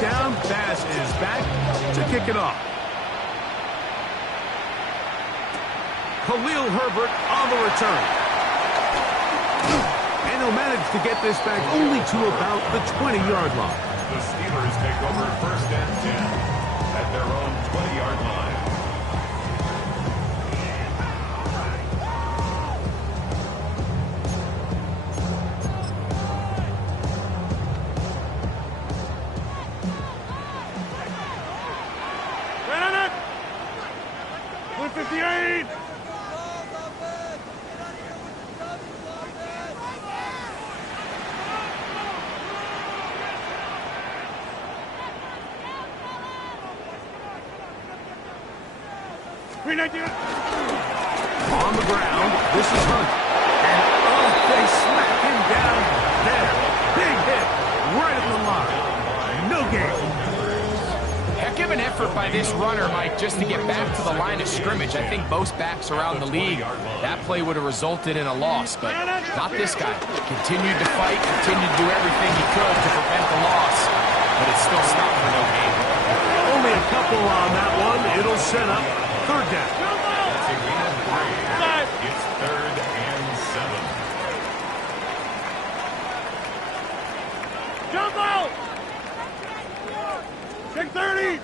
touchdown. Bass is back to kick it off. Khalil Herbert on the return. And he'll manage to get this back only to about the 20-yard line. The Steelers take over 1st and 10 at their own 20-yard line. On the ground, this is Hunt. And they smack him down there. Big hit, right at the line. No gain. Heck of an effort by this runner, Mike, just to get back to the line of scrimmage. I think most backs around the league, that play would have resulted in a loss, but not this guy. Continued to fight, continued to do everything he could to prevent the loss, but it still stopped for no gain. Only a couple on that one. It'll set up 3rd down. It's 3rd and 7. Jump out! Take 30!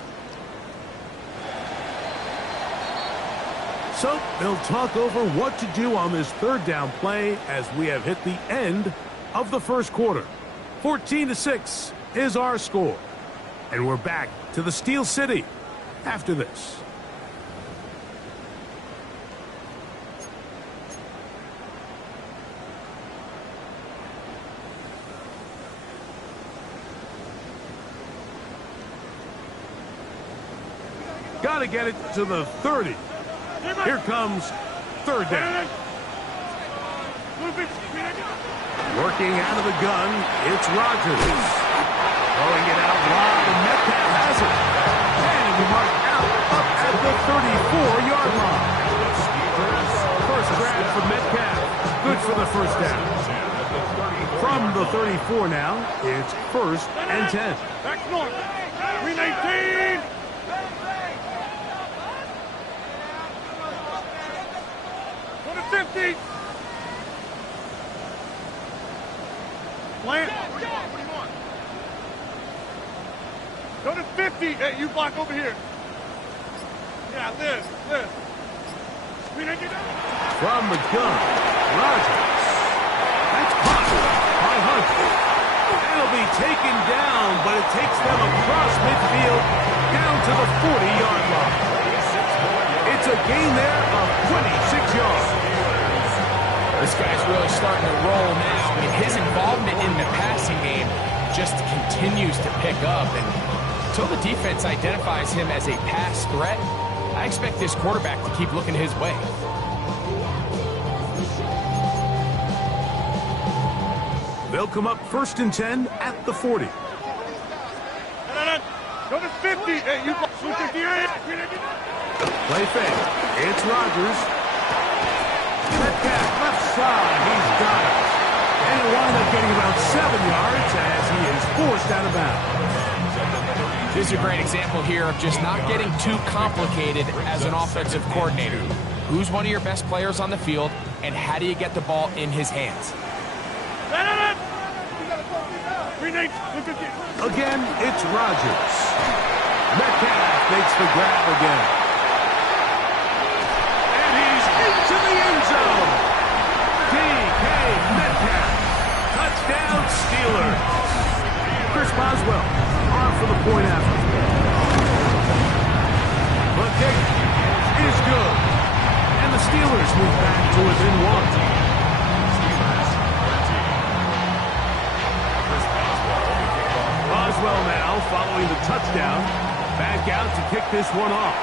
So they'll talk over what to do on this 3rd down play as we have hit the end of the 1st quarter. 14-6 is our score. And we're back to the Steel City after this. Got to get it to the 30. Here comes 3rd down. Working out of the gun, it's Rodgers. Throwing it out wide, and Metcalf has it. And he marked out up at the 34-yard line. First grab for Metcalf. Good for the 1st down. From the 34 now, it's 1st and 10. Back north. 319. Go to 50. Plant. Go to 50. Hey, you block over here. Yeah, this. 319. From the gun, Rodgers. That's caught by Hunt. It'll be taken down, but it takes them across midfield down to the 40-yard line. It's a gain there of 26 yards. This guy's really starting to roll now. I mean, his involvement in the passing game just continues to pick up. And until the defense identifies him as a pass threat, I expect this quarterback to keep looking his way. They'll come up 1st and 10 at the 40. Go to 50. Hey, you block 58. Play fake. It's Rodgers. Metcalf left side. He's got it. And he'll wind up getting about 7 yards as he is forced out of bounds. This is a great example here of just not getting too complicated as an offensive coordinator. Who's one of your best players on the field, and how do you get the ball in his hands? Again, it's Rodgers. Metcalf makes the grab again. And he's into the end zone. DK Metcalf. Touchdown Steelers. Chris Boswell on for the point after. The kick is good. And the Steelers move back to within 1. Boswell now following the touchdown. Back out to kick this one off.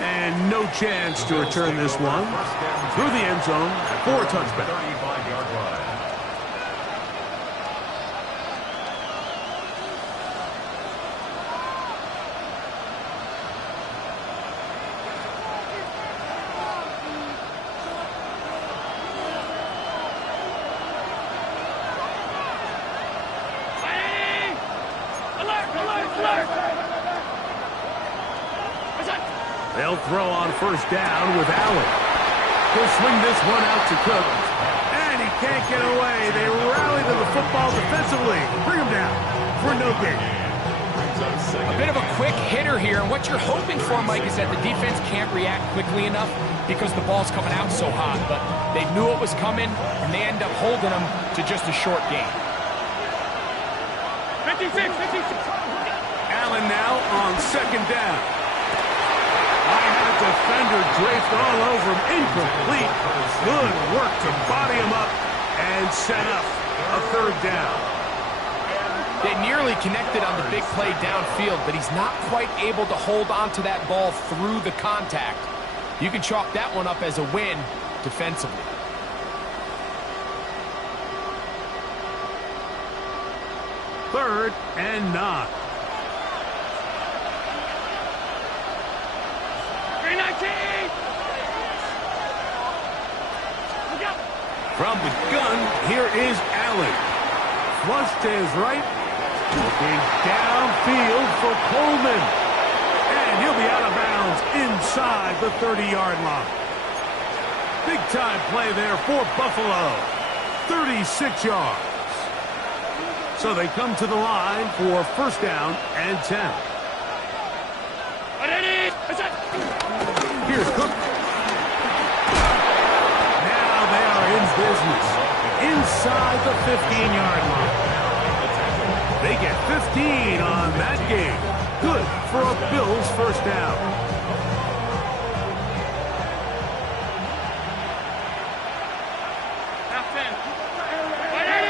And no chance to return this one through the end zone for a touchback. They'll throw on first down with Allen. He'll swing this one out to Cook. And he can't get away. They rally to the football defensively. Bring him down for no gain. A bit of a quick hitter here, and what you're hoping for, Mike, is that the defense can't react quickly enough because the ball's coming out so hot. But they knew it was coming, and they end up holding them to just a short gain. 56. Allen now on second down. I had a defender draped all over him. Incomplete. Good work to body him up and set up a third down. They nearly connected on the big play downfield, but he's not quite able to hold on to that ball through the contact. You can chalk that one up as a win defensively. Third and 9. 319. From the gun, here is Allen. Flush to his right. Looking downfield for Coleman. And he'll be out of bounds inside the 30-yard line. Big-time play there for Buffalo. 36 yards. So they come to the line for first down and 10. Here's Cook. Now they are in business. Inside the 15-yard line. They get 15 on that game. Good for a Bills first down. Half 10. Half.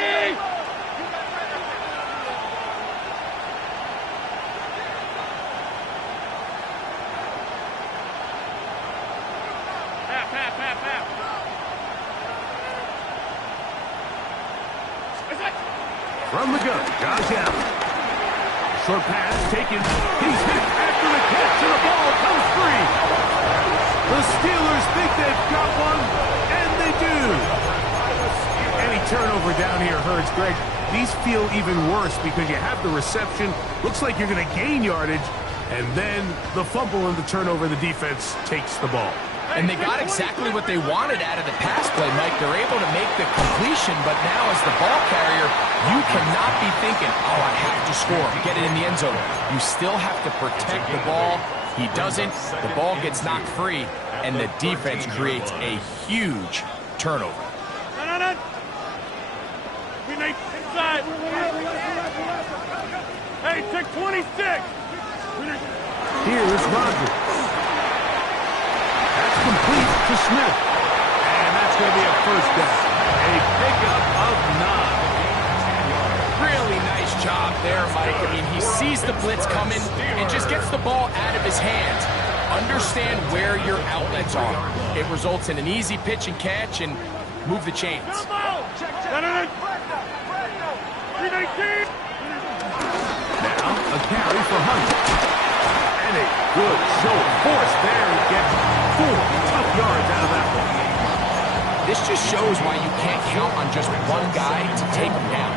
From the gun, Josh Allen. Short pass taken. He's hit after the catch, and the ball comes free. The Steelers think they've got one, and they do. Any turnover down here hurts, Greg. These feel even worse because you have the reception. Looks like you're going to gain yardage, and then the fumble and the turnover, the defense takes the ball. And they got exactly what they wanted out of the pass play, Mike. They're able to make the completion, but now as the ball carrier, you cannot be thinking, oh, I have to score, get it in the end zone. You still have to protect the ball. He doesn't. The ball gets knocked free, and the defense creates a huge turnover. No. We make inside. Hey, take 26. Here is Rodgers. That's complete to Smith. And that's going to be a first down. A pickup of 9. Really nice job there, Mike. I mean, he sees the blitz coming and just gets the ball out of his hands. Understand where your outlets are. It results in an easy pitch and catch and move the chains. Now, a carry for Hunt. And a good show of force there. He gets 4 tough yards out of that one. This just shows why you can't count on just one guy to take him down.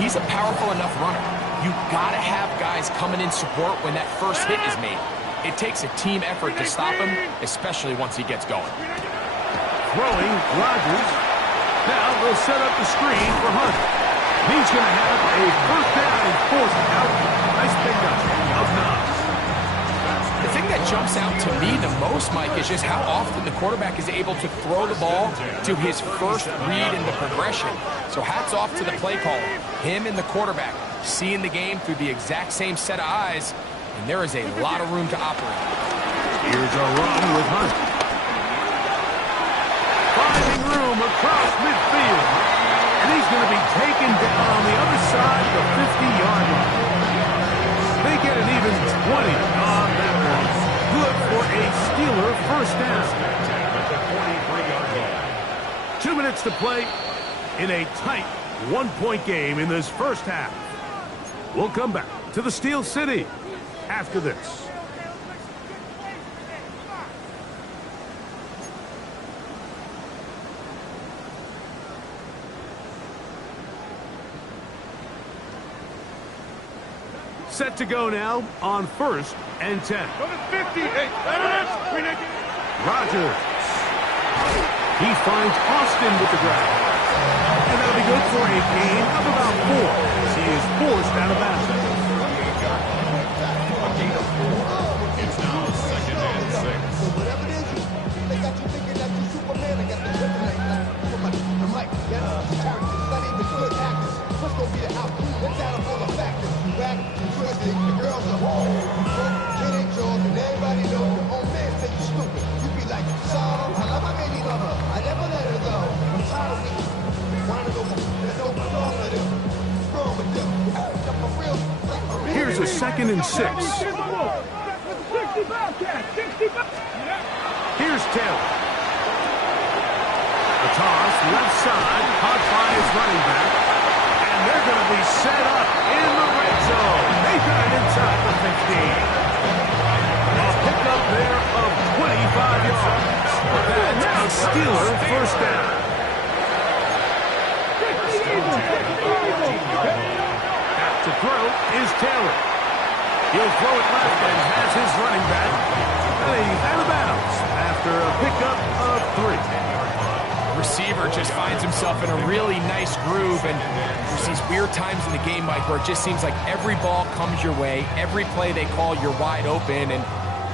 He's a powerful enough runner. You gotta have guys coming in support when that first hit is made. It takes a team effort to stop him, especially once he gets going. Throwing Rodgers. Now they'll set up the screen for Hunt. He's going to have a first down and force out. Nice pickup of 9. The thing that jumps out to me the most, Mike, is just how often the quarterback is able to throw the ball to his first read in the progression. So hats off to the play caller. Him and the quarterback seeing the game through the exact same set of eyes, and there is a lot of room to operate. Here's a run with Hunt. Finding room across midfield. And he's going to be taken down on the other side of the 50-yard line. They get an even 20 on that one. Good for a Steeler first down. 2 minutes to play in a tight one-point game in this first half. We'll come back to the Steel City after this. set to go now on 1st and 10. Go to 50. Hey, Rodgers. He finds Austin with the grab. And that'll be good for a gain of about 4 as he is forced out of bounds. A gain of 4. It's now 2nd and 6. Whatever it is, they got you thinking that you Superman. I got the kryptonite. I'm like, that's characters, not even good actors. What's gonna be the outcome? Let's add up all the factors. You back, you twisted, the girls are home. It ain't yours, and everybody knows your own man say you stupid. You be like, so, I love my baby mama. I never let her go. I'm tired of me. Wanna go, there's no wrong with them. What's wrong with them? For real, Here's a 2nd and 6. Here's Taylor. The toss, left side, caught by his running back. And they're going to be set up in the red zone. They got it inside the 15. A pickup there of 25 yards. That's a Steeler first down. Back to throw is Taylor. He'll throw it left and has his running back. And he's out of bounds after a pickup of 3. Receiver just finds himself in a really nice groove, and there's these weird times in the game, Mike, where it just seems like every ball comes your way, every play they call, you're wide open, and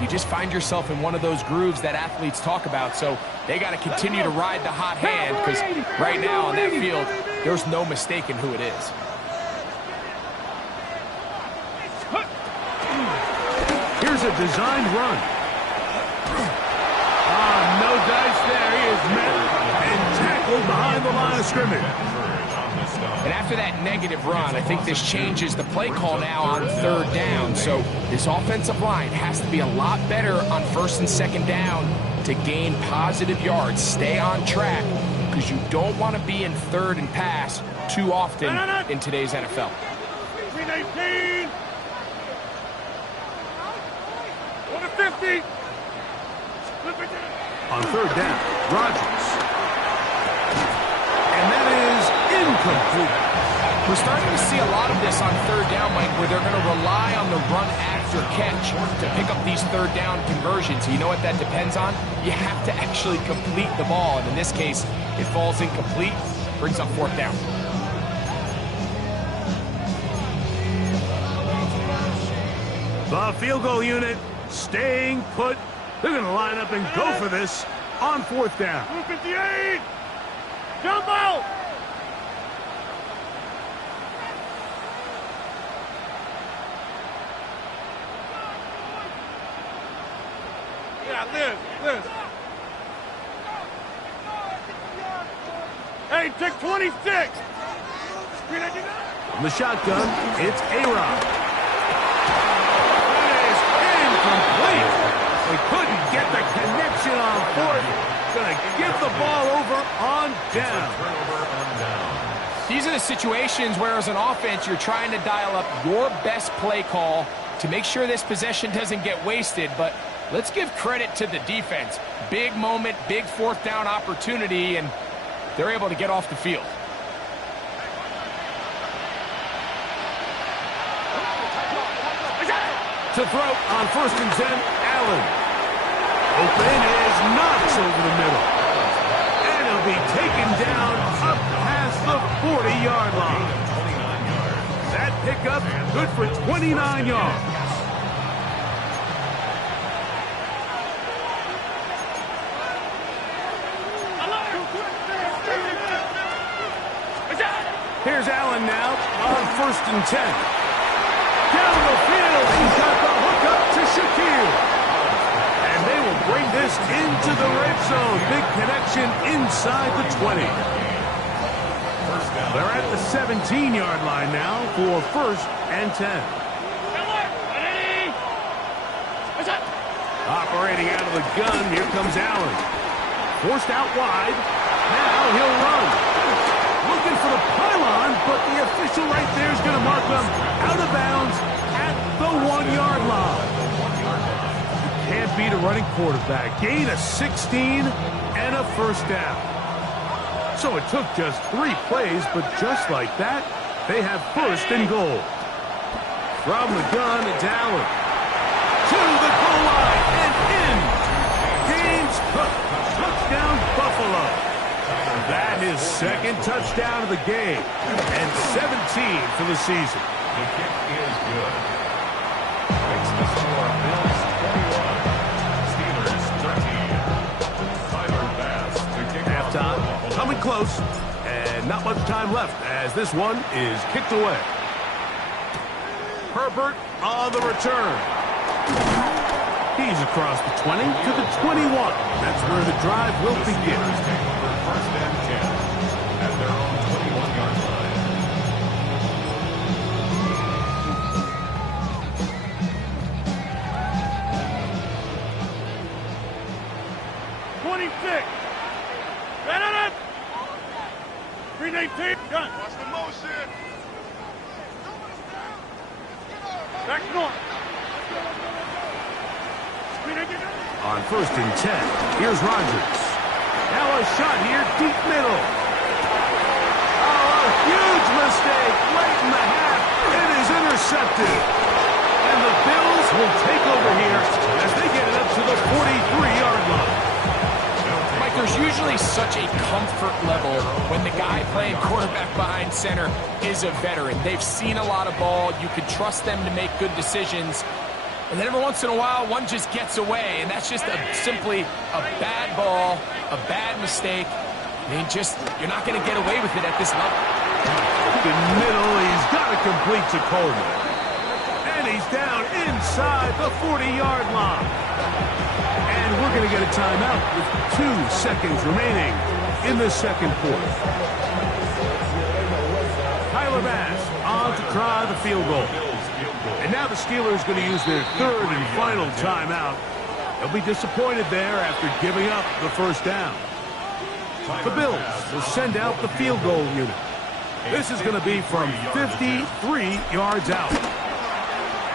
you just find yourself in one of those grooves that athletes talk about. So they got to continue to ride the hot hand, because right now on that field, there's no mistaking who it is. Here's a designed run. No dice there. He is met and tackled behind the line of scrimmage. And after that negative run, I think this changes the play call now on 3rd down. So this offensive line has to be a lot better on 1st and 2nd down to gain positive yards. Stay on track, because you don't want to be in 3rd and pass too often in today's NFL. 319. Go to 50. On 3rd down, Rodgers. And that is incomplete. We're starting to see a lot of this on 3rd down, Mike, where they're going to rely on the run after catch to pick up these 3rd down conversions. You know what that depends on? You have to actually complete the ball. And in this case, it falls incomplete, brings up 4th down. The field goal unit staying put. They're going to line up and go for this on 4th down. 258. Jump out. Yeah, Liz. Hey, take 26. From the shotgun, it's A-Rod. It is incomplete. They couldn't get the connection on 4th. Going to give the ball over on down. These are the situations where, as an offense, you're trying to dial up your best play call to make sure this possession doesn't get wasted. But let's give credit to the defense. Big moment, big 4th down opportunity, and they're able to get off the field. To throw on 1st and 10, Allen. Open is Knox over the middle. And he'll be taken down up past the 40-yard line. That pickup good for 29 yards. Here's Allen now on 1st and 10. Down the field, he's got the hookup to Shakir. And they will bring this into the red zone. Big connection inside the 20. They're at the 17-yard line now for 1st and 10. Operating out of the gun, here comes Allen. Forced out wide. Now he'll run. Looking for the pylon, but the official right there is going to mark them out of bounds at the 1-yard line. You can't beat a running quarterback. Gain of 16 and a 1st down. So it took just 3 plays, but just like that, they have 1st and goal. From the gun, it's Allen. To the goal line and in. James Cook. Touchdown, Buffalo. That is second touchdown of the game. And 17 for the season. The kick is good. Makes the score Bills 21, Steelers 13. Tyler Bass to kick off. Halftime, coming close, and not much time left as this one is kicked away. Herbert on the return. He's across the 20 to the 21. That's where the drive will begin. Take over first and 10 at their own 21-yard line. Green 18, gun. Watch the motion. Back north. Green 18. On first and 10, here's Rodgers. Now a shot here, deep middle. Oh, a huge mistake late in the half. It is intercepted. And the Bills will take over here as they get it up to the 43-yard line. Mike, there's usually such a comfort level when the guy playing quarterback behind center is a veteran. They've seen a lot of ball. You can trust them to make good decisions. And then every once in a while, one just gets away, and that's just simply a bad ball, a bad mistake. I mean, you're not going to get away with it at this level. In the middle, he's got to complete to Coleman. And he's down inside the 40-yard line. And we're going to get a timeout with 2 seconds remaining in the second quarter. Tyler Bass on to try the field goal. And now the Steelers going to use their third and final timeout. They'll be disappointed there after giving up the first down. The Bills will send out the field goal unit. This is going to be from 53 yards out.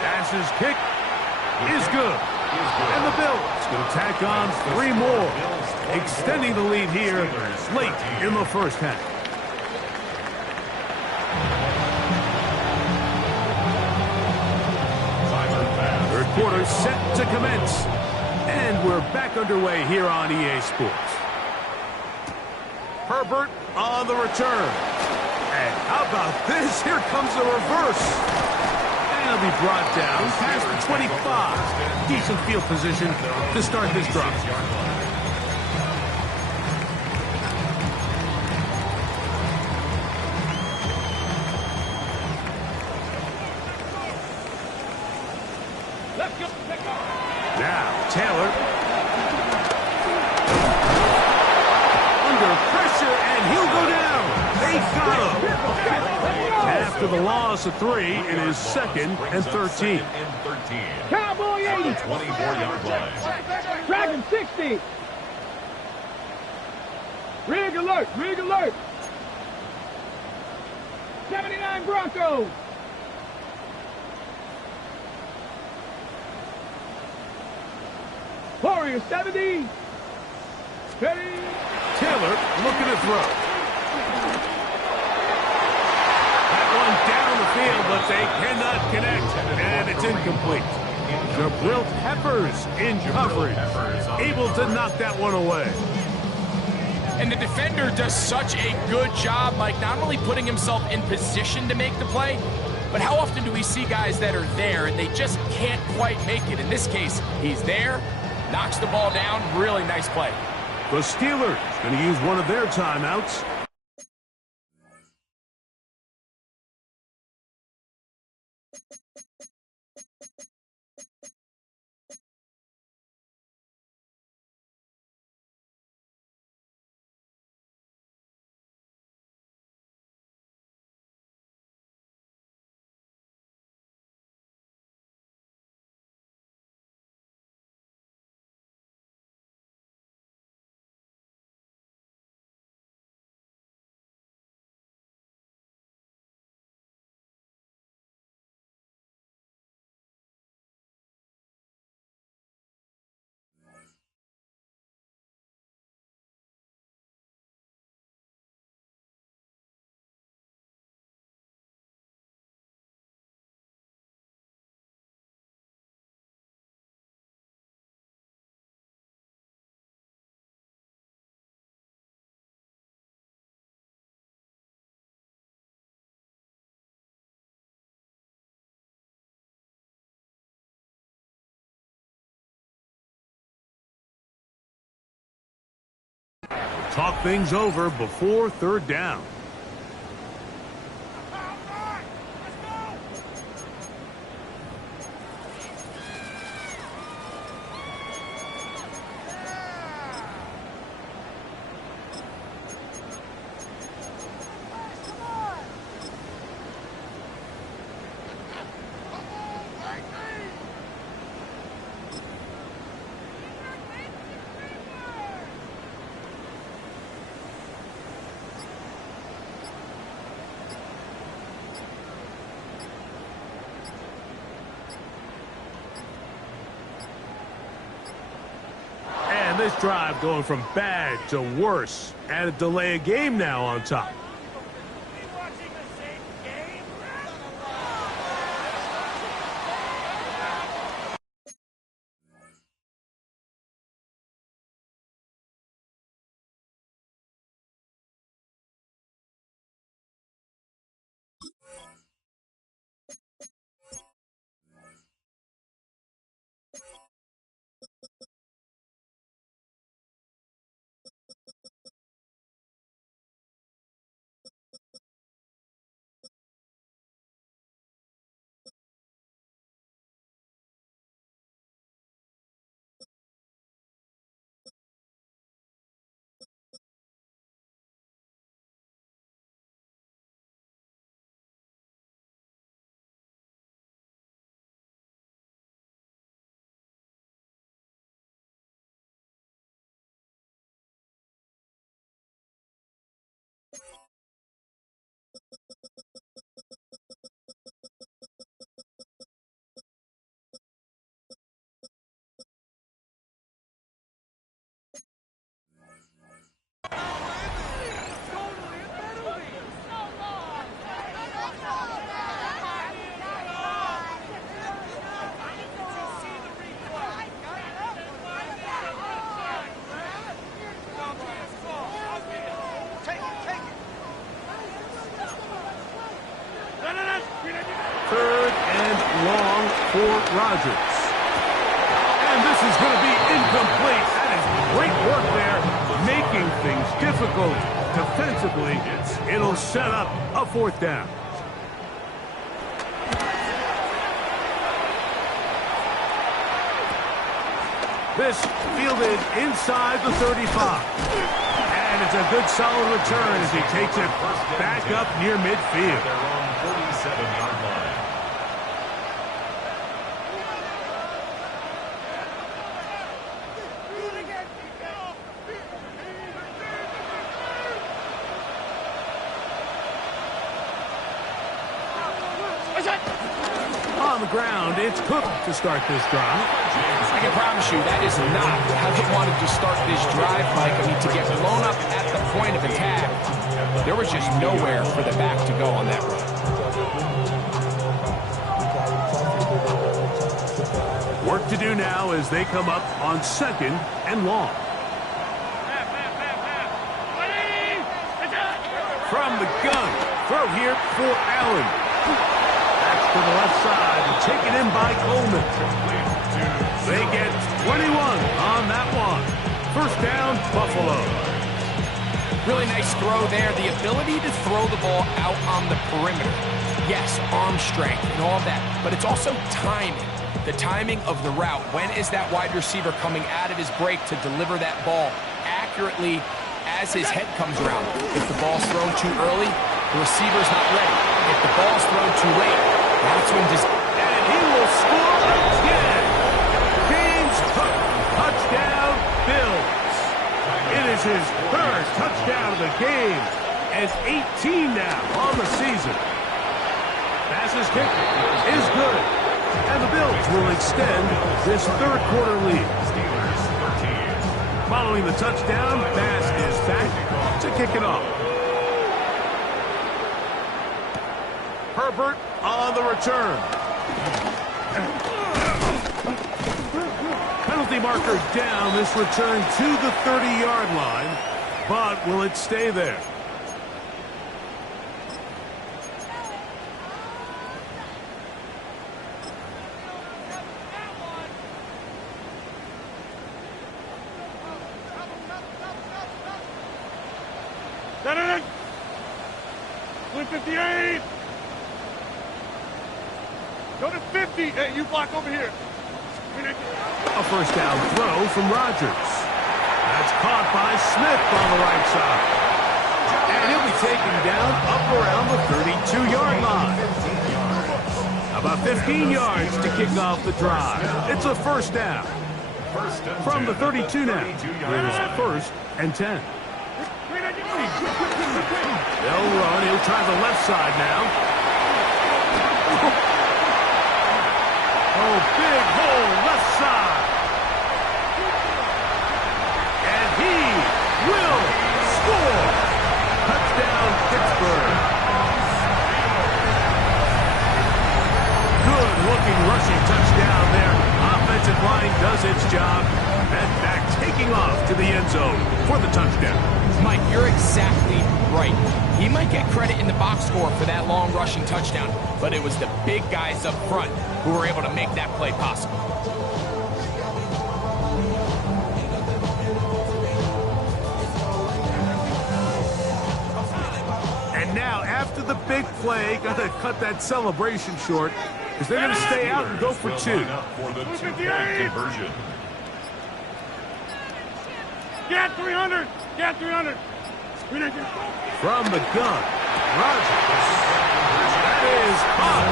Pass's kick is good. And the Bills going to tack on 3 more, extending the lead here late in the first half. Third quarter set to commence. And we're back underway here on EA Sports. Herbert on the return. And how about this? Here comes the reverse. And he'll be brought down past the 25. Decent field position to start this drive. Now, Taylor. Under pressure, and he'll go down. They got him. After the loss of 3, it is 2nd and 13. Cowboy 80. 24-yard line. Dragon 60. Rig alert. Rig alert. 79 Broncos. Warrior 70. Ready. Taylor looking to throw. That one down the field, but they cannot connect, and it's incomplete. Jabril Peppers in coverage, able to knock that one away. And the defender does such a good job, Mike, not only putting himself in position to make the play, but how often do we see guys that are there and they just can't quite make it? In this case, he's there, knocks the ball down, really nice play. The Steelers going to use one of their timeouts. talk things over before third down. And this drive going from bad to worse. And a delay of game now on top. Third and long for Rodgers. And this is going to be incomplete. That is great work there, making things difficult defensively. It'll set up a fourth down. This fielded inside the 35. And it's a good solid return as he takes it back up near midfield. They're on 47-yard line. On the ground, it's Cook to start this drive. I can promise you that is not how they wanted to start this drive, Mike. I mean, to get blown up at the point of attack, there was just nowhere for the back to go on that run. Work to do now as they come up on second and long. From the gun, throw here for Allen. That's to the left side, taken in by Coleman. They get 21 on that one. First down, Buffalo. Really nice throw there. The ability to throw the ball out on the perimeter. Yes, arm strength and all of that, but it's also timing. The timing of the route. When is that wide receiver coming out of his break to deliver that ball accurately as his head comes around? If the ball's thrown too early, the receiver's not ready. If the ball's thrown too late, that's when and he will score again. James Cook, touchdown, Bills. It is his third touchdown of the game, and 18 now on the season. Pass is kicked, is good, and the Bills will extend this third quarter lead. Steelers 13. Following the touchdown, pass is back to kick it off. Herbert on the return. Penalty marker down. This return to the 30-yard line, but will it stay there? Split 58. Go to 50. Hey, you block over here. A first down throw from Rodgers. That's caught by Smith on the right side. And he'll be taken down up around the 32-yard line. About 15 yards to kick off the drive. It's a first down. From the 32 now. Here's first and 10. They'll run. He'll try the left side now. Oh, big hole left side. And he will score. Touchdown, Pittsburgh. Good-looking rushing touchdown there. Offensive line does its job. And back taking off to the end zone for the touchdown. Mike, you're exactly right. He might get credit in the box score for that long rushing touchdown, but it was the big guys up front who were able to make that play possible. And now, after the big play, got to cut that celebration short, because they're going to stay out and go for two. For the two-point conversion. Get 300. Get 300. From the gun, Rodgers. That is caught.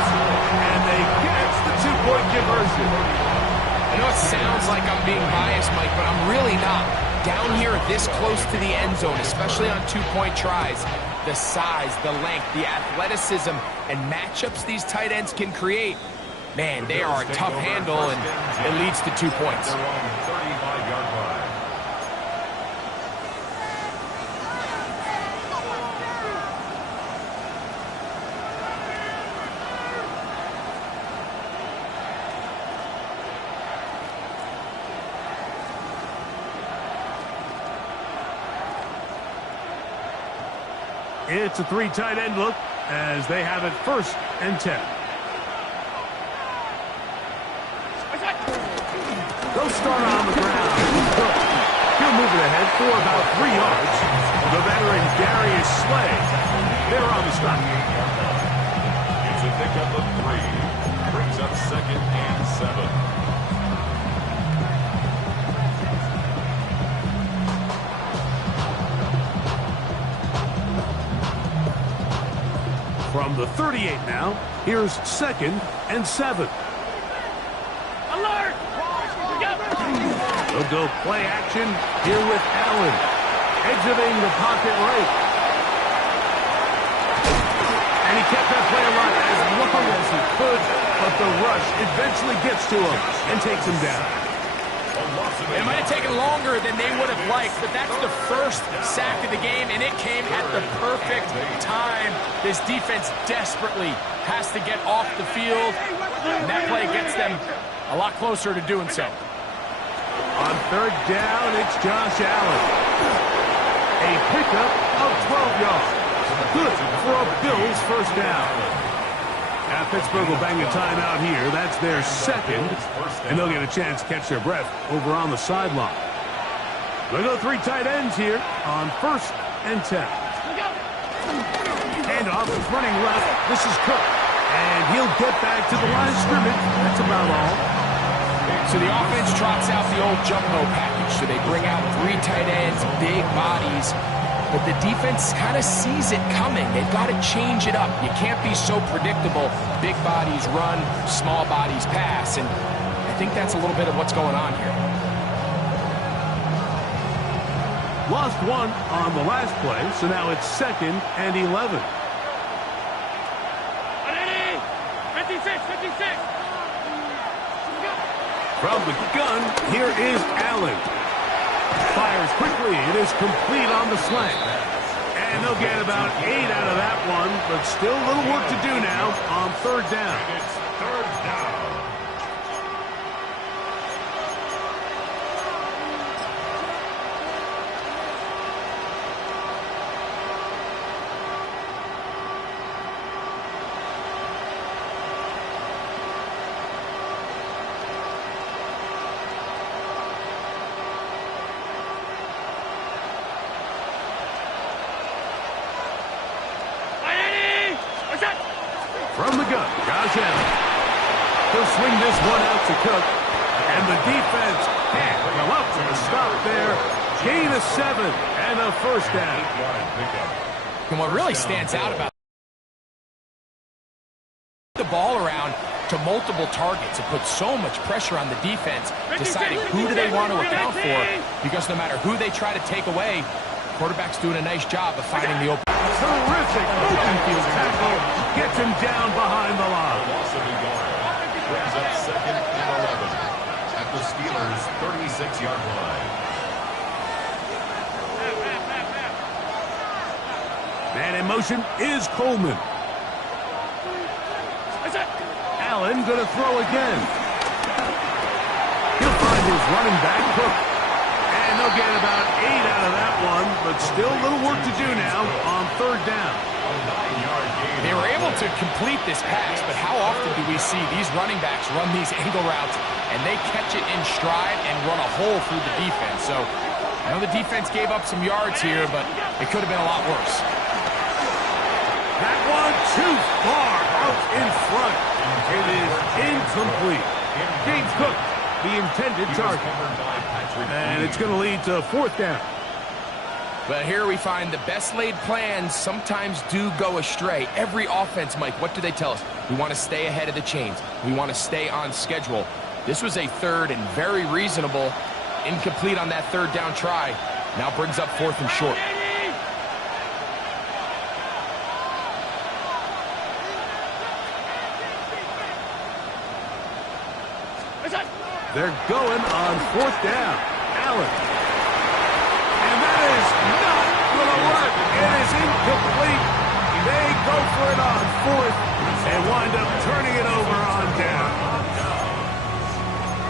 And they get the two-point conversion. I know it sounds like I'm being biased, Mike, but I'm really not. Down here this close to the end zone, especially on two-point tries, the size, the length, the athleticism, and matchups these tight ends can create, man, they are a tough handle, and it leads to 2 points. They're on the 35-yard line. It's a three tight end look as they have it first and 10. They'll start on the ground. He'll move it ahead for about 3 yards. The veteran Darius Slay, they're on the stop. It's a pickup of 3. Brings up second and 7. From the 38 now, here's second and 7. Alert! They'll go play action here with Allen. Exiting the pocket right. And he kept that play alive as long as he could, but the rush eventually gets to him and takes him down. It might have taken longer than they would have liked, but that's the first sack of the game, and it came at the perfect time. This defense desperately has to get off the field, and that play gets them a lot closer to doing so. On third down, it's Josh Allen. A pickup of 12 yards. Good for a Bills first down. Now Pittsburgh will bang a timeout here. That's their second, and they'll get a chance to catch their breath over on the sideline. They'll go three tight ends here on first and 10. Handoff is running left. This is Cook, and he'll get back to the line of scrimmage. That's about all. So the offense trots out the old jumbo package. So they bring out three tight ends, big bodies. But the defense kind of sees it coming. They've got to change it up. You can't be so predictable. Big bodies run, small bodies pass. And I think that's a little bit of what's going on here. Lost one on the last play, so now it's second and 11. 56, 56. From the gun, here is Allen. Fires quickly. It is complete on the slant. And they'll get about 8 out of that one, but still a little work to do now on third down. It's third down. From the gun, Josh Allen. He'll swing this one out to Cook. And the defense can't come up with a stop there. Gain of 7 and a first down. And what really stands out about the ball around to multiple targets, it puts so much pressure on the defense, deciding who do they want to account for, because no matter who they try to take away, quarterback's doing a nice job of finding the open. Terrific open field tackle. Gets him down behind the line. Loss of a yard. Brings up 2nd and 11 at the Steelers' 36-yard line. Man in motion is Coleman. Allen going to throw again. He'll find his running back, Cook. And they'll get about 8 out of that one, but still a little work to do now on 3rd down. They were able to complete this pass, but how often do we see these running backs run these angle routes and they catch it in stride and run a hole through the defense? So I know the defense gave up some yards here, but it could have been a lot worse. That one too far out in front. It is incomplete. James Cook, the intended target. And it's going to lead to 4th down. But here we find the best laid plans sometimes do go astray. Every offense, Mike, what do they tell us? We want to stay ahead of the chains. We want to stay on schedule. This was a 3rd and very reasonable. Incomplete on that 3rd down try. Now brings up 4th and short. They're going on 4th down. Allen. And that is not going to work. It is incomplete. They go for it on 4th and wind up turning it over on down.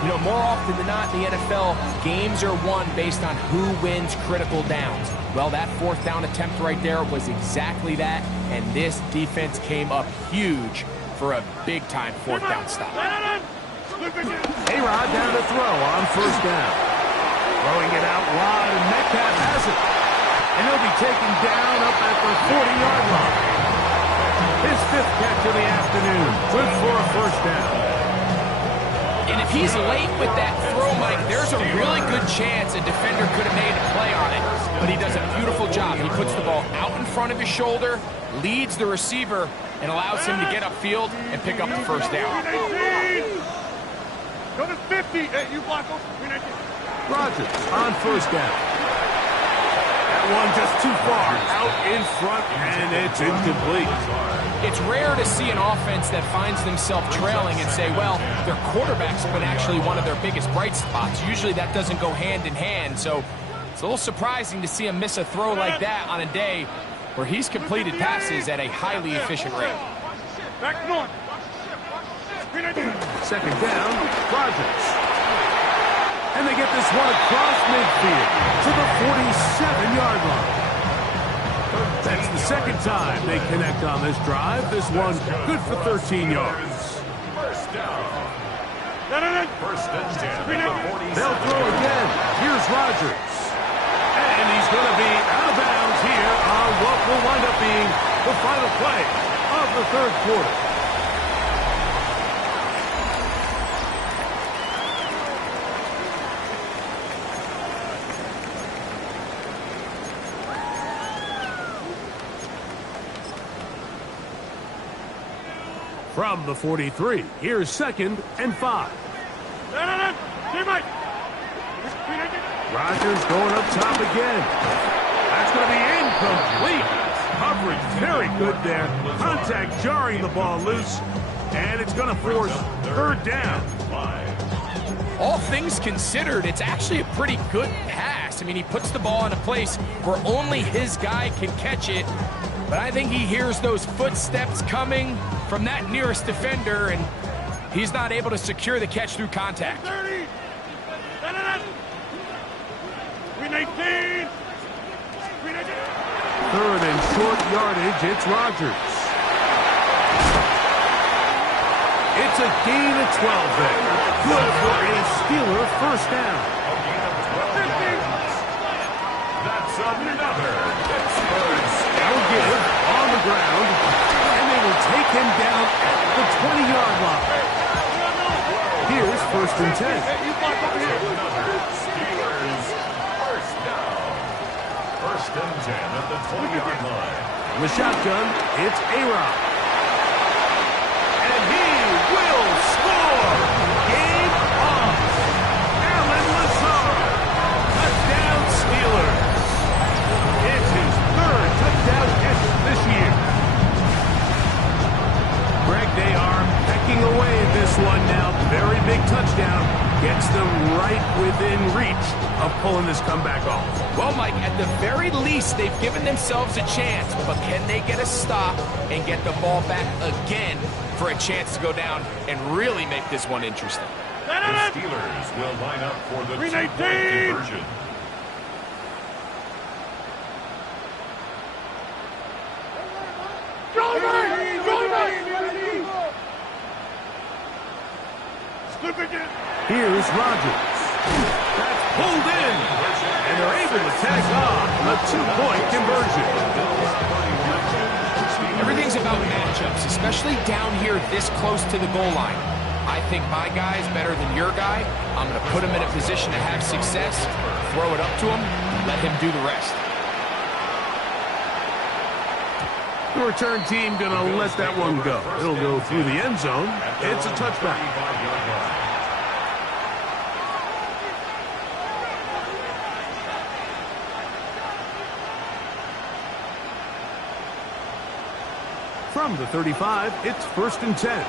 You know, more often than not in the NFL, games are won based on who wins critical downs. Well, that 4th down attempt right there was exactly that, and this defense came up huge for a big-time 4th down stop. A-Rod down to throw on 1st down. Throwing it out wide, and Metcalf has it. And he'll be taken down up at the 40-yard line. His 5th catch of the afternoon. Good for a 1st down. And if he's late with that throw, Mike, there's a really good chance a defender could have made a play on it. But he does a beautiful job. He puts the ball out in front of his shoulder, leads the receiver, and allows him to get upfield and pick up the 1st down. Go to 50. Hey, you block over. Rodgers on 1st down. That one just too far out in front, and it's incomplete. It's rare to see an offense that finds themselves trailing and say, well, their quarterback's been actually one of their biggest bright spots. Usually that doesn't go hand in hand, so it's a little surprising to see him miss a throw like that on a day where he's completed passes at a highly efficient rate. Back north. 2nd down, Rodgers. And they get this one across midfield to the 47-yard line. That's the 2nd time they connect on this drive. This one good for 13 yards. 1st down. 1st and 10. They'll throw again. Here's Rodgers. And he's going to be out of bounds here on what will wind up being the final play of the 3rd quarter. From the 43, here's 2nd and 5. Rodgers going up top again. That's going to be incomplete. Coverage very good there. Contact jarring the ball loose. And it's going to force 3rd down. All things considered, it's actually a pretty good pass. I mean, he puts the ball in a place where only his guy can catch it. But I think he hears those footsteps coming from that nearest defender, and he's not able to secure the catch through contact. 30. 319. 3rd and short yardage, it's Rodgers. It's a gain of 12 there. Good for a Steeler 1st down. A gain of 12 yards. That's another Pittsburgh. They'll give on the ground, and they will take him down at the 20-yard line. Here's 1st and 10. Hey, you block over here. Steelers first down. 1st and 10 at the 20-yard line. In the shotgun, it's A-Rod. And he will score! Game on! Alan Lazard! Touchdown Steelers! It's his 3rd touchdown catch this year. Greg, they are pecking away at this one now. Very big touchdown. Gets them right within reach of pulling this comeback off. Well, Mike, at the very least, they've given themselves a chance, but can they get a stop and get the ball back again for a chance to go down and really make this one interesting? The Steelers will line up for the 2-point 319. conversion. Here's Rodgers. That's pulled in. And they're able to tag on a 2-point conversion. Everything's about matchups, especially down here this close to the goal line. I think my guy's better than your guy. I'm going to put him in a position to have success, throw it up to him, let him do the rest. The return team going to let that one go. It'll go through the end zone. It's a touchback. From the 35, it's 1st and 10.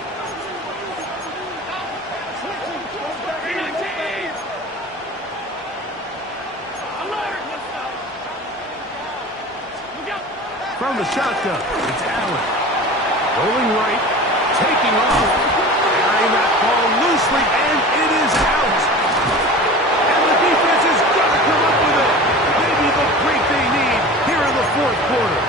From the shotgun, it's Allen. Rolling right, taking off, carrying that ball loosely, and it is out. And the defense has got to come up with it. Maybe the break they need here in the 4th quarter.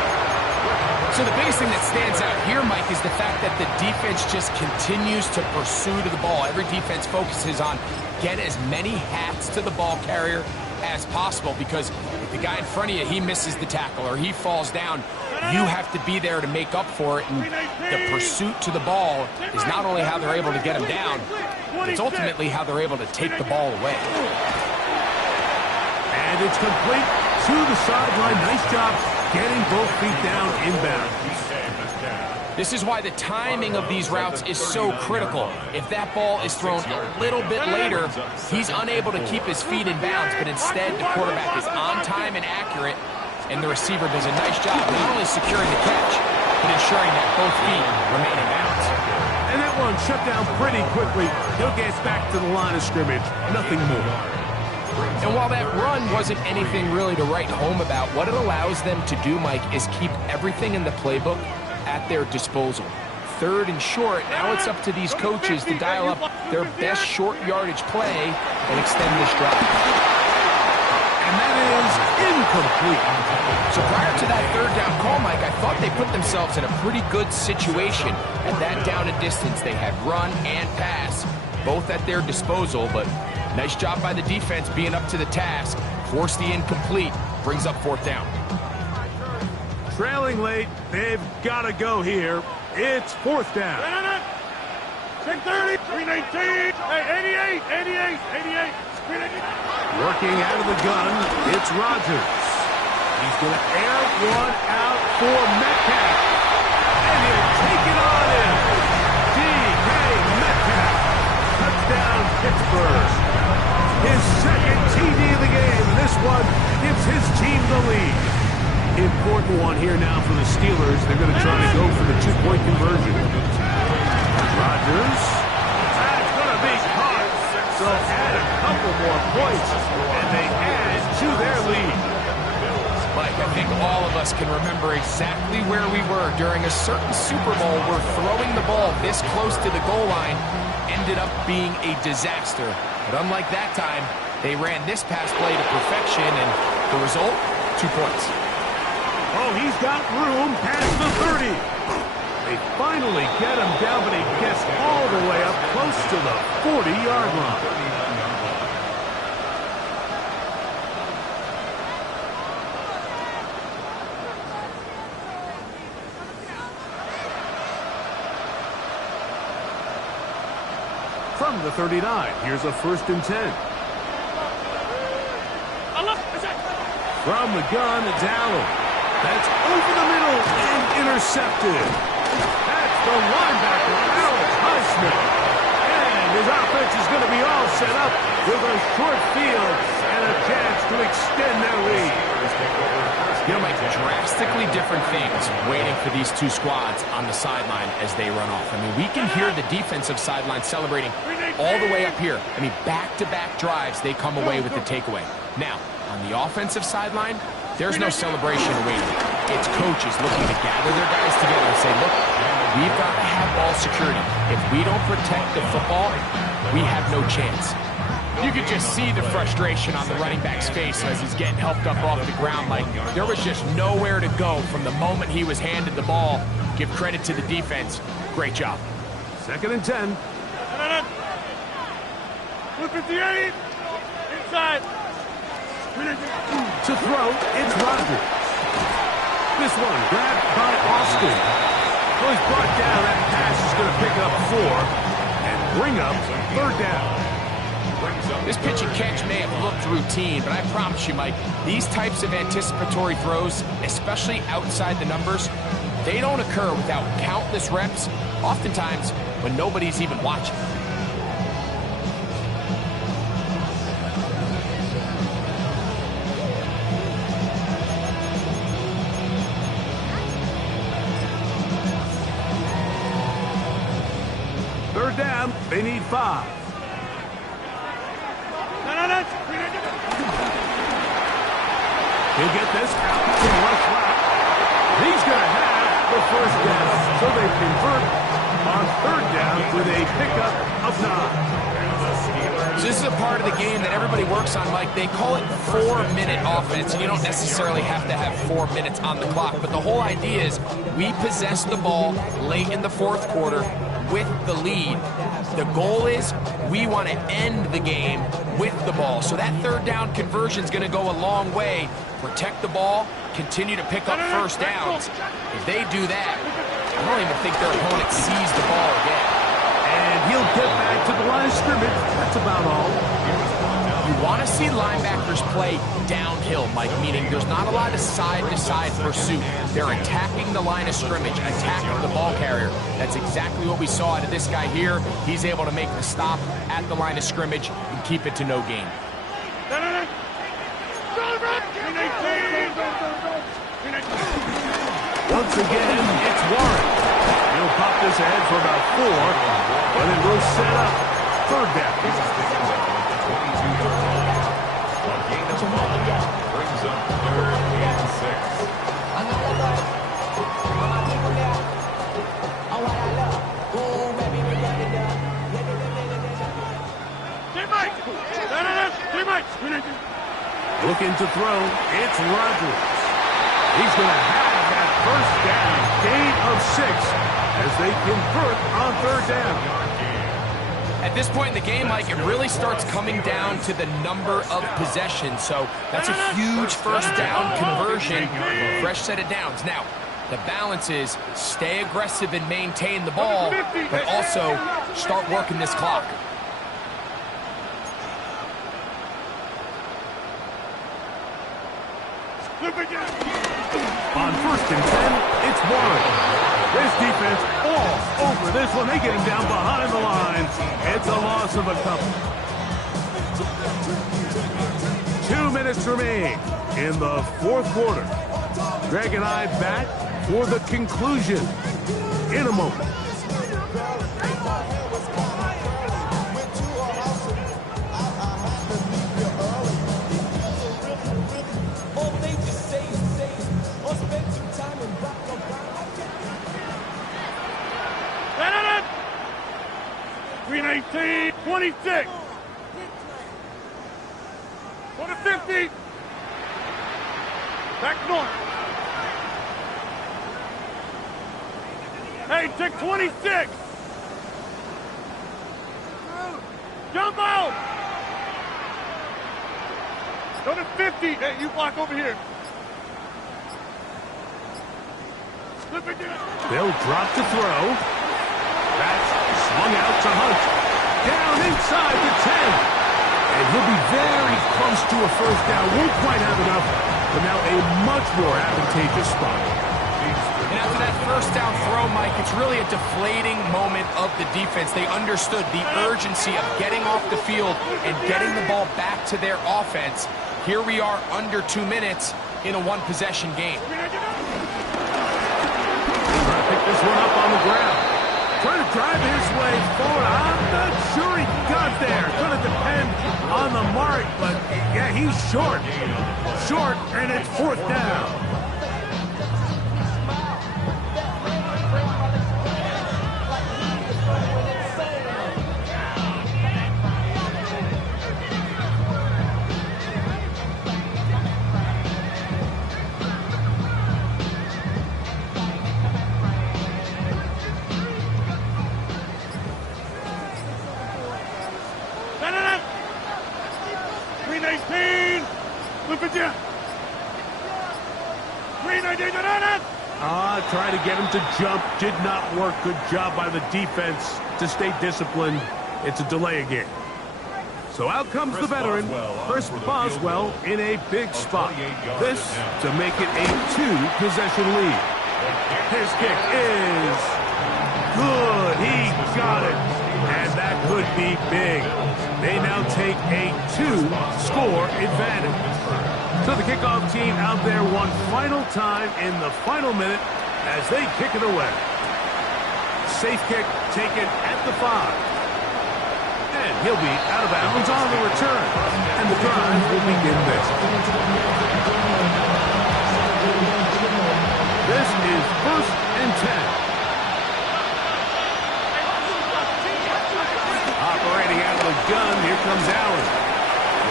So the biggest thing that stands out here, Mike, is the fact that the defense just continues to pursue to the ball. Every defense focuses on get as many hats to the ball carrier as possible, because if the guy in front of you, he misses the tackle or he falls down, you have to be there to make up for it. And the pursuit to the ball is not only how they're able to get him down, it's ultimately how they're able to take the ball away. And it's complete to the sideline. Nice job getting both feet down inbound. This is why the timing of these routes is so critical. If that ball is thrown a little bit later, he's unable to keep his feet in bounds, but instead the quarterback is on time and accurate, and the receiver does a nice job not only securing the catch, but ensuring that both feet remain in bounds. And that one shut down pretty quickly. He'll get back to the line of scrimmage. Nothing more. And while that run wasn't anything really to write home about, what it allows them to do, Mike, is keep everything in the playbook at their disposal. 3rd and short, now it's up to these coaches to dial up their best short yardage play and extend this drive. And that is incomplete. So prior to that 3rd down call, Mike, I thought they put themselves in a pretty good situation. At that down and distance, they had run and pass, both at their disposal, but nice job by the defense being up to the task. Forced the incomplete, brings up 4th down. Trailing late, they've got to go here. It's 4th down. 10-30, 319, hey, 88, 88, 88. Working out of the gun, it's Rodgers. He's going to air one out for Metcalf. And he'll take it on in. D.K. Metcalf. Touchdown, Pittsburgh. His 2nd TD of the game. This one gives his team the lead. Important one here now for the Steelers. They're going to try to go for the 2-point conversion. Rodgers. That's going to be caught. So add a couple more points, and they add to their lead. Mike, I think all of us can remember exactly where we were during a certain Super Bowl where throwing the ball this close to the goal line ended up being a disaster. But unlike that time, they ran this pass play to perfection, and the result, 2 points. Oh, he's got room past the 30. They finally get him down, but he gets all the way up close to the 40-yard line. from the 39. Here's a 1st and 10. From the gun, it's Allen. That's over the middle and intercepted. That's the linebacker, Alex Highsmith. And his offense is going to be all set up with a short field and a chance to extend their lead. You know, Mike, drastically different things waiting for these two squads on the sideline as they run off. I mean, we can hear the defensive sideline celebrating all the way up here. I mean, back-to-back drives, they come away with the takeaway. Now, on the offensive sideline, there's no celebration waiting. It's coaches looking to gather their guys together and say, look, we've got to have ball security. If we don't protect the football, we have no chance. You could just see the frustration on the running back's face as he's getting helped up off the ground. Like, there was just nowhere to go from the moment he was handed the ball. Give credit to the defense. Great job. 2nd and 10. 258. Inside. To throw, it's Rodgers. This one grabbed by Austin. Well, he's brought down. That pass is going to pick up 4 and bring up 3rd down. This pitch and catch may have looked routine, but I promise you, Mike, these types of anticipatory throws, especially outside the numbers, they don't occur without countless reps, oftentimes when nobody's even watching. Third down, they need 5. He'll get this out to the left flat. He's going to have the 1st down. So they convert on 3rd down with a pickup of 9. So this is a part of the game that everybody works on, Mike. They call it 4-minute offense, and you don't necessarily have to have 4 minutes on the clock. But the whole idea is we possess the ball late in the 4th quarter with the lead. The goal is we want to end the game with the ball. So that 3rd down conversion is going to go a long way. Protect the ball, continue to pick up 1st downs. If they do that, I don't even think their opponent sees the ball again. And he'll get back to the line of scrimmage. That's about all. You want to see linebackers play downhill, Mike, meaning there's not a lot of side-to-side pursuit. They're attacking the line of scrimmage, attacking the ball carrier. That's exactly what we saw out of this guy here. He's able to make the stop at the line of scrimmage and keep it to no gain. Once again, it's Warren. He'll pop this ahead for about 4, but it will set up 3rd down. 22 yards. A gain of 5 brings up 3rd and 6. Looking to throw, it's Rodgers. He's going to have that 1st down, gain of 6, as they convert on 3rd down. At this point in the game, Mike, it really starts coming down to the number of possessions. So that's a huge 1st down conversion, fresh set of downs. Now, the balance is stay aggressive and maintain the ball, but also start working this clock. On 1st and 10, it's Warren. This defense all over this one. They get him down behind the line. It's a loss of a couple. 2 minutes remain in the 4th quarter. Greg and I back for the conclusion in a moment. Green 18, 26. Go to 50. Back north. Hey, take 26. Jumbo. Go to 50. Hey, you block over here. Flip it down. They'll drop to throw. That's swung out to Hunt. down inside the 10. And he'll be very close to a first down. Won't quite have enough, but now a much more advantageous spot. And after that first down throw, Mike, it's really a deflating moment of the defense. They understood the urgency of getting off the field and getting the ball back to their offense. Here we are under 2 minutes in a one-possession game. Trying to pick this one up on the ground. Trying to drive his way forward. I'm not sure he got there. It's going to depend on the mark, but yeah, he's short. Short, and it's fourth down. Trying to get him to jump. Did not work. Good job by the defense to stay disciplined. It's a delay again. So out comes the veteran, Chris Boswell, in a big spot. This to make it a 2-possession lead. His kick is good. He got it. And that could be big. They now take a 2-score advantage. So the kickoff team out there one final time in the final minute as they kick it away. Safe kick taken at the 5. And he'll be out of bounds on the return. And the drive will begin this. This is 1st and 10. Operating out of the gun, here comes Allen.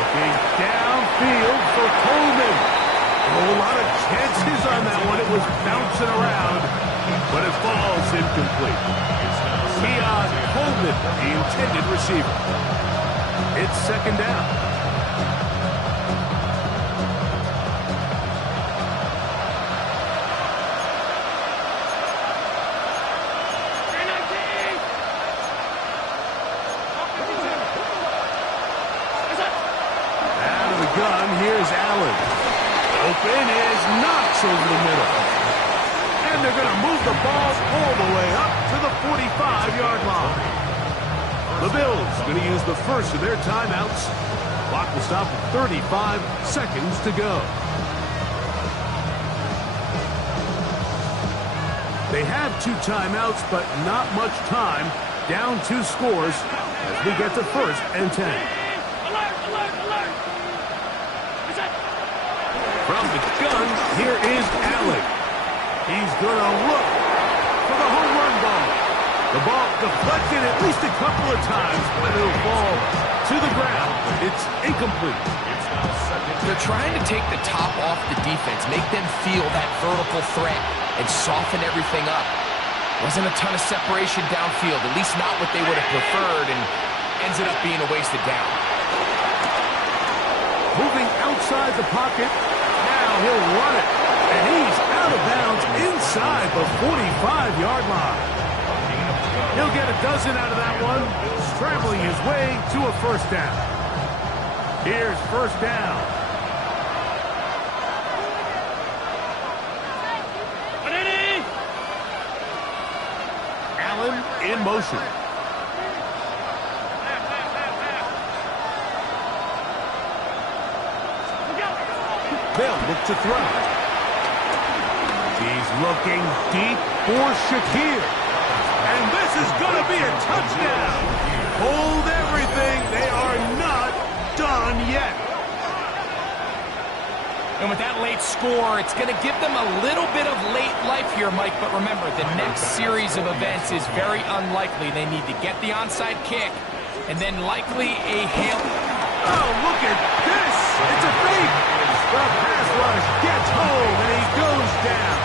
Looking downfield for Coleman. A lot of chances on that one. It was bouncing around, but it falls incomplete. Keon Coleman, the intended receiver. It's 2nd down. Out of the gun, here's Allen. Open is Knox over the middle. And they're going to move the ball all the way up to the 45-yard line. The Bills going to use the first of their timeouts. Clock will stop at 35 seconds to go. They have 2 timeouts, but not much time. Down 2 scores as we get to 1st and 10. From the gun, here is Allen. He's going to look for the home run ball. The ball deflected at least a couple of times, but it'll fall to the ground. It's incomplete. They're trying to take the top off the defense, make them feel that vertical threat, and soften everything up. Wasn't a ton of separation downfield, at least not what they would have preferred, and ends up being a wasted down. Moving outside the pocket. Now he'll run it, and he's out of bounds inside the 45-yard line. He'll get a dozen out of that one, scrambling his way to a 1st down. Here's 1st down. Allen in motion. They'll look to throw. He's looking deep for Shakir. And this is going to be a touchdown. Hold everything. They are not done yet. And with that late score, it's going to give them a little bit of late life here, Mike. But remember, the next series of events is very unlikely. They need to get the onside kick, and then likely a hail. Oh, look at this. It's a fake. The pass rush gets home, and he goes down.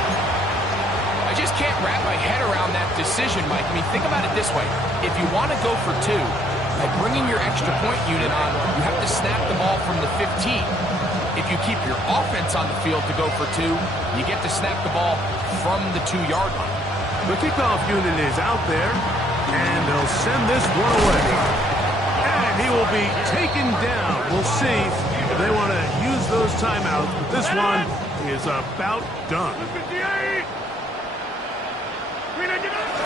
I just can't wrap my head around that decision, Mike. I mean, think about it this way. If you want to go for 2, by bringing your extra point unit on, you have to snap the ball from the 15. If you keep your offense on the field to go for 2, you get to snap the ball from the 2-yard line. The kickoff unit is out there, and they'll send this one away. And he will be taken down. We'll see if they want to use those timeouts, but this one is about done.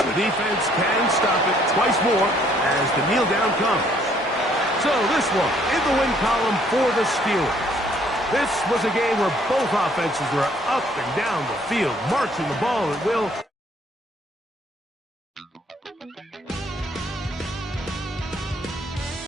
The defense can stop it twice more as the kneel down comes. So this one in the win column for the Steelers. This was a game where both offenses were up and down the field, marching the ball at will.